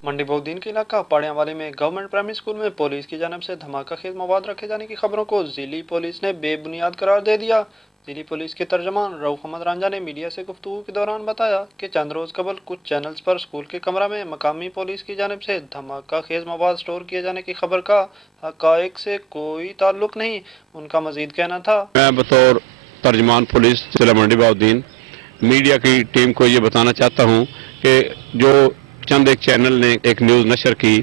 मंडी बहुद्दीन के इलाका पाड़ियावाली में गवर्नमेंट प्राइमरी स्कूल में पुलिस की जानिब से धमाका खेज मवाद रखे जाने की खबरों को जिली पुलिस ने बेबुनियाद करार दे दिया। जिली पुलिस के तर्जमान रऊफ अहमद रांझा ने मीडिया से गुफ्तगू के दौरान बताया कि चंद रोज कबल कुछ चैनल्स पर स्कूल के कमरा में मकामी पुलिस की जानिब से धमाका खेज मवाद स्टोर किए जाने की खबर का हकायक से कोई ताल्लुक नहीं। उनका मजीद कहना था, मैं बतौर तर्जमान पुलिस जिला मंडी बहुद्दीन मीडिया की टीम को ये बताना चाहता हूँ कि जो चंद एक चैनल ने एक न्यूज़ नशर की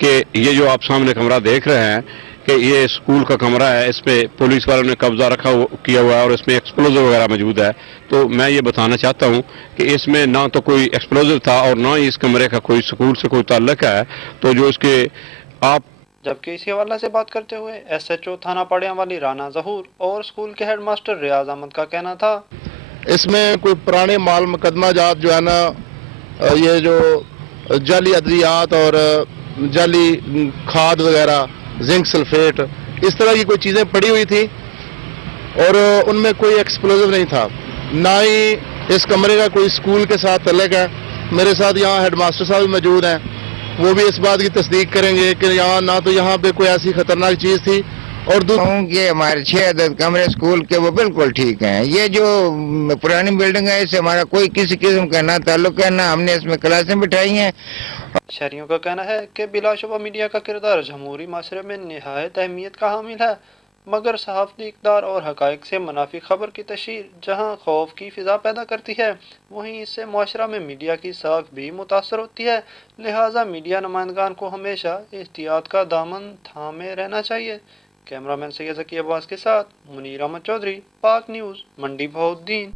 कि ये जो आप सामने कमरा देख रहे हैं कि ये स्कूल का कमरा है, इस पे पुलिस वालों ने कब्जा किया हुआ है और इसमें एक्सप्लोजिव वगैरह मौजूद है। तो मैं ये बताना चाहता हूँ कि इसमें ना तो कोई एक्सप्लोजिव था और ना ही इस कमरे का कोई स्कूल से कोई ताल्लुक है। तो जो इसके आप जबकि इसी हवाले से बात करते हुए SHO थाना पाड़ियावाली राना जहूर और स्कूल के हेडमास्टर रियाज अहमद का कहना था, इसमें कोई पुराने माल मुकदमा जात जो है ना, ये जो जाली अद्वियात और जाली खाद वगैरह, जिंक सल्फेट, इस तरह की कोई चीज़ें पड़ी हुई थी और उनमें कोई एक्सप्लोजिव नहीं था। ना ही इस कमरे का कोई स्कूल के साथ तल्लुक है। मेरे साथ यहाँ हेडमास्टर साहब भी मौजूद हैं, वो भी इस बात की तस्दीक करेंगे कि यहाँ ना तो यहाँ पे कोई ऐसी खतरनाक चीज़ थी और ये हमारे 6 अदद कमरे स्कूल के वो बिल्कुल ठीक हैं। ये जो पुरानी बिल्डिंग है इससे हमारा कोई किसी किस्म का ना ताल्लुक है, ना हमने इसमें क्लासें बिठाई हैं। शहरियों का कहना है कि बिलाशुबा मीडिया का किरदार जमहूरी माशरे में निहायत अहमियत का हामिल है, मगर सहाफ़ती इक़दार और हक़ाइक़ से मुनाफी खबर की तशहीर जहाँ खौफ की फ़िज़ा पैदा करती है, वहीं इससे मुआशरा में मीडिया की साख भी मुतासर होती है। लिहाजा मीडिया नुमाइंदगान को हमेशा एहतियात का दामन थामे रहना चाहिए। कैमरामैन सैयद ज़की अब्बास के साथ मुनीर अहमद चौधरी, पाक न्यूज़, मंडी बहुद्दीन।